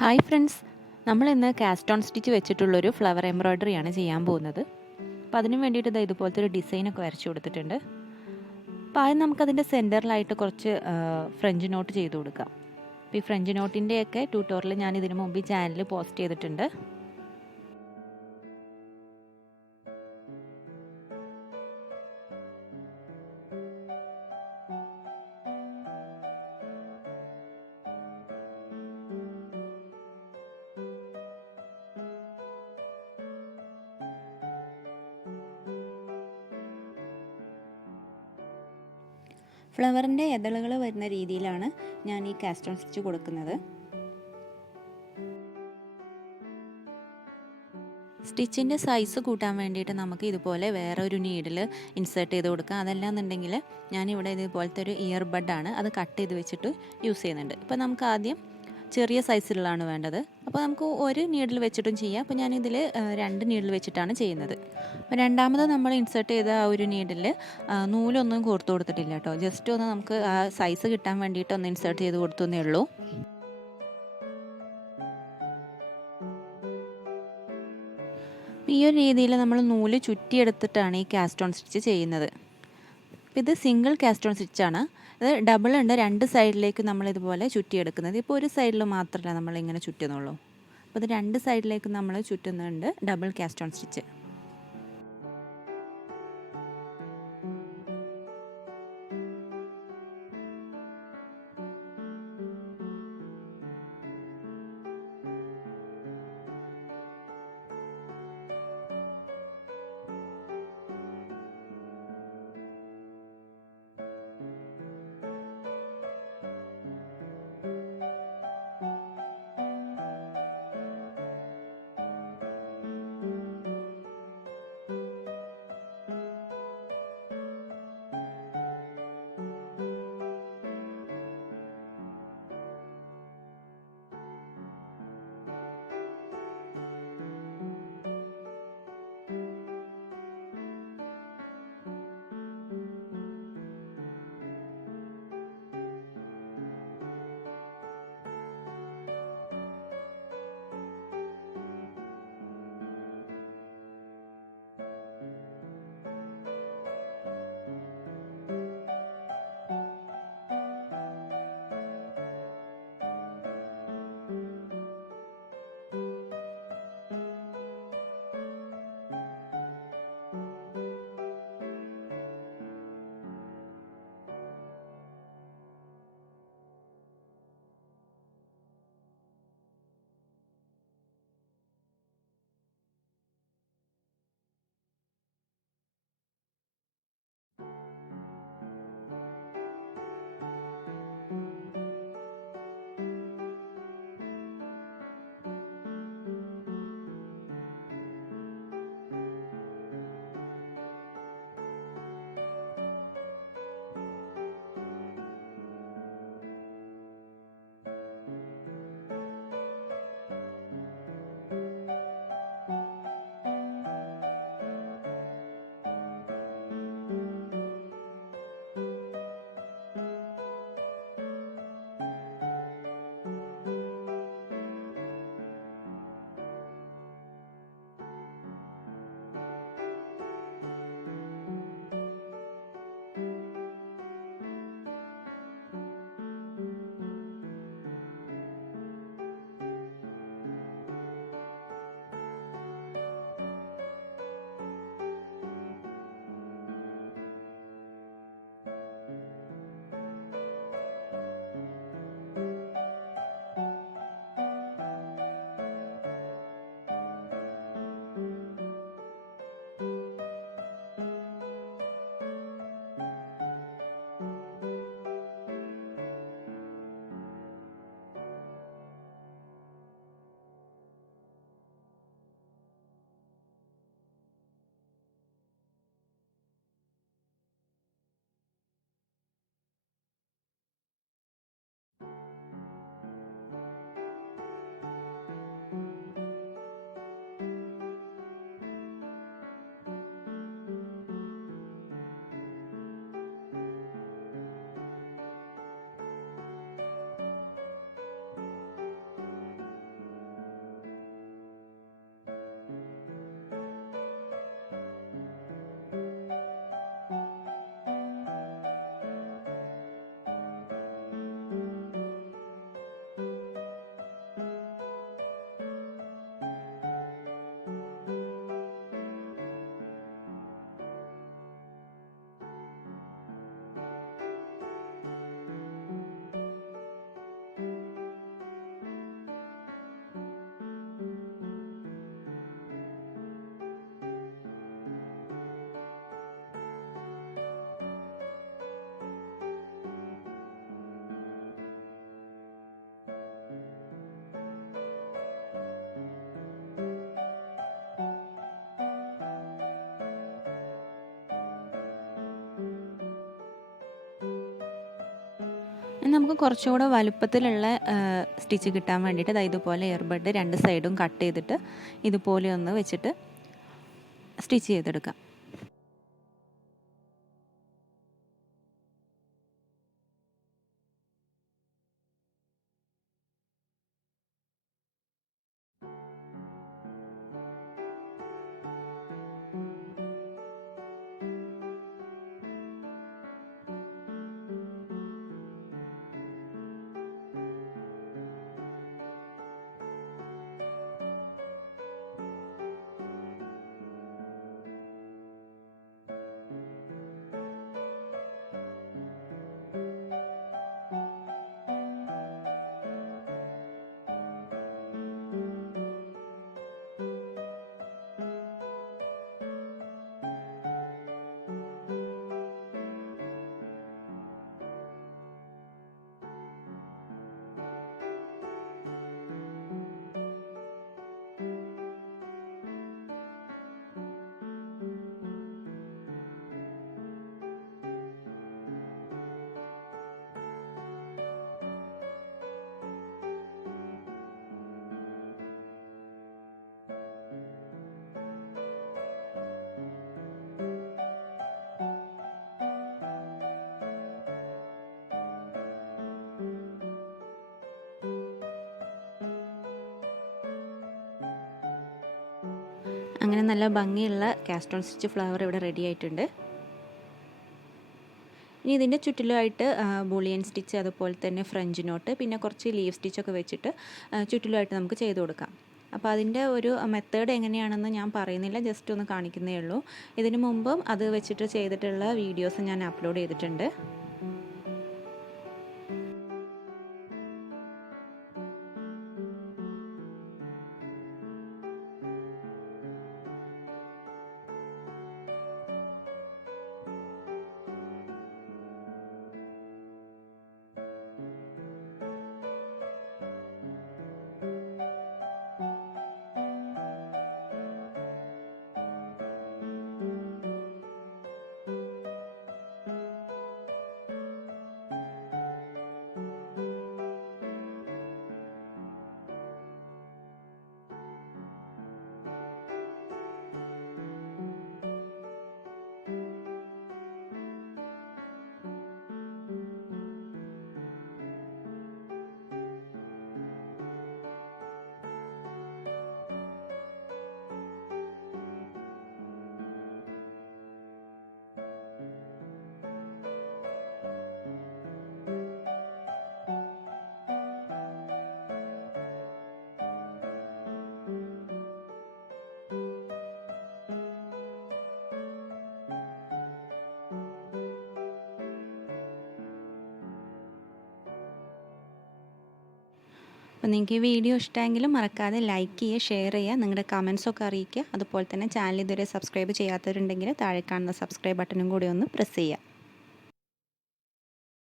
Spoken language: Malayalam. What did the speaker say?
ഹായ് ഫ്രണ്ട്സ്, നമ്മളിന്ന് കാസ്റ്റ് ഓൺ സ്റ്റിച്ച് വെച്ചിട്ടുള്ളൊരു ഫ്ലവർ എംബ്രോയ്ഡറിയാണ് ചെയ്യാൻ പോകുന്നത്. അപ്പോൾ അതിന് വേണ്ടിയിട്ട് ഇതുപോലത്തെ ഒരു ഡിസൈനൊക്കെ വരച്ചു കൊടുത്തിട്ടുണ്ട്. അപ്പോൾ ആദ്യം നമുക്കതിൻ്റെ സെൻറ്ററിലായിട്ട് കുറച്ച് ഫ്രഞ്ച് നോട്ട് ചെയ്ത് കൊടുക്കാം. അപ്പോൾ ഈ ഫ്രഞ്ച് നോട്ടിൻ്റെയൊക്കെ ട്യൂട്ടോറിയൽ ഞാൻ ഇതിനു മുമ്പ് ഈ ചാനലിൽ പോസ്റ്റ് ചെയ്തിട്ടുണ്ട്. ഫ്ലവറിൻ്റെ ഇതളുകൾ വരുന്ന രീതിയിലാണ് ഞാൻ ഈ കാസ്റ്റ് ഓൺ സ്റ്റിച്ച് കൊടുക്കുന്നത്. സ്റ്റിച്ചിൻ്റെ സൈസ് കൂട്ടാൻ വേണ്ടിയിട്ട് നമുക്ക് ഇതുപോലെ വേറെ ഒരു നീഡിൽ ഇൻസേർട്ട് ചെയ്ത് കൊടുക്കാം. അതല്ലാന്നുണ്ടെങ്കിൽ ഞാനിവിടെ ഇതുപോലത്തെ ഒരു ഇയർ ബഡാണ്, അത് കട്ട് ചെയ്ത് വെച്ചിട്ട് യൂസ് ചെയ്യുന്നുണ്ട്. അപ്പോൾ നമുക്ക് ആദ്യം ചെറിയ സൈസിലുള്ളതാണ് വേണ്ടത്. അപ്പോൾ നമുക്ക് ഒരു നീഡിൽ വെച്ചിട്ടും ചെയ്യാം. അപ്പോൾ ഞാനിതിൽ 2 നീഡിൽ വെച്ചിട്ടാണ് ചെയ്യുന്നത്. അപ്പോൾ രണ്ടാമത് നമ്മൾ ഇൻസേർട്ട് ചെയ്ത ആ ഒരു നീഡിൽ നൂലൊന്നും കോർത്ത് കൊടുത്തിട്ടില്ല കേട്ടോ. ജസ്റ്റ് ഒന്ന് നമുക്ക് ആ സൈസ് കിട്ടാൻ വേണ്ടിയിട്ട് ഒന്ന് ഇൻസേർട്ട് ചെയ്ത് കൊടുത്തേ ഉള്ളൂ. ഈ ഒരു രീതിയിൽ നമ്മൾ നൂല് ചുറ്റിയെടുത്തിട്ടാണ് ഈ കാസ്റ്റ് ഓൺ സ്റ്റിച്ച് ചെയ്യുന്നത്. ഇത് സിംഗിൾ കാസ്റ്റ് ഓൺ സ്റ്റിച്ചാണ്. ഇത് ഡബിൾ ഉണ്ട്, 2 സൈഡിലേക്ക് നമ്മളിതുപോലെ ചുറ്റിയെടുക്കുന്നത്. ഇപ്പോൾ ഒരു സൈഡിൽ മാത്രമല്ല നമ്മളിങ്ങനെ ചുറ്റുന്നുള്ളൂ. അപ്പോൾ ഇത് 2 സൈഡിലേക്ക് നമ്മൾ ചുറ്റുന്നുണ്ട് ഡബിൾ കാസ്റ്റ് ഓൺ സ്റ്റിച്ച്. നമുക്ക് കുറച്ചുകൂടെ വലുപ്പത്തിലുള്ള സ്റ്റിച്ച് കിട്ടാൻ വേണ്ടിയിട്ട് ഇതുപോലെ ഇയർബഡ് 2 സൈഡും കട്ട് ചെയ്തിട്ട് ഇതുപോലെ ഒന്ന് വെച്ചിട്ട് സ്റ്റിച്ച് ചെയ്തെടുക്കാം. അങ്ങനെ നല്ല ഭംഗിയുള്ള കാസ്റ്റോൺ സ്റ്റിച്ച് ഫ്ലവർ ഇവിടെ റെഡി ആയിട്ടുണ്ട്. ഇനി ഇതിൻ്റെ ചുറ്റിലുമായിട്ട് ബൂളിയൻ സ്റ്റിച്ച്, അതുപോലെ തന്നെ ഫ്രഞ്ച് നോട്ട്, പിന്നെ കുറച്ച് ലീവ് സ്റ്റിച്ചൊക്കെ വെച്ചിട്ട് ചുറ്റിലുമായിട്ട് നമുക്ക് ചെയ്ത് കൊടുക്കാം. അപ്പോൾ അതിൻ്റെ ഒരു മെത്തേഡ് എങ്ങനെയാണെന്ന് ഞാൻ പറയുന്നില്ല, ജസ്റ്റ് ഒന്ന് കാണിക്കുന്നേ ഉള്ളൂ. ഇതിന് മുമ്പും അത് വെച്ചിട്ട് ചെയ്തിട്ടുള്ള വീഡിയോസ് ഞാൻ അപ്ലോഡ് ചെയ്തിട്ടുണ്ട്. അപ്പോൾ നിങ്ങൾക്ക് ഈ വീഡിയോ ഇഷ്ടമെങ്കിലും മറക്കാതെ ലൈക്ക് ചെയ്യുക, ഷെയർ ചെയ്യുക, നിങ്ങളുടെ കമൻസൊക്കെ അറിയിക്കുക. അതുപോലെ തന്നെ ചാനൽ ഇതുവരെ സബ്സ്ക്രൈബ് ചെയ്യാത്തവരുണ്ടെങ്കിൽ താഴെ കാണുന്ന സബ്സ്ക്രൈബ് ബട്ടണും കൂടി ഒന്ന് പ്രസ് ചെയ്യുക.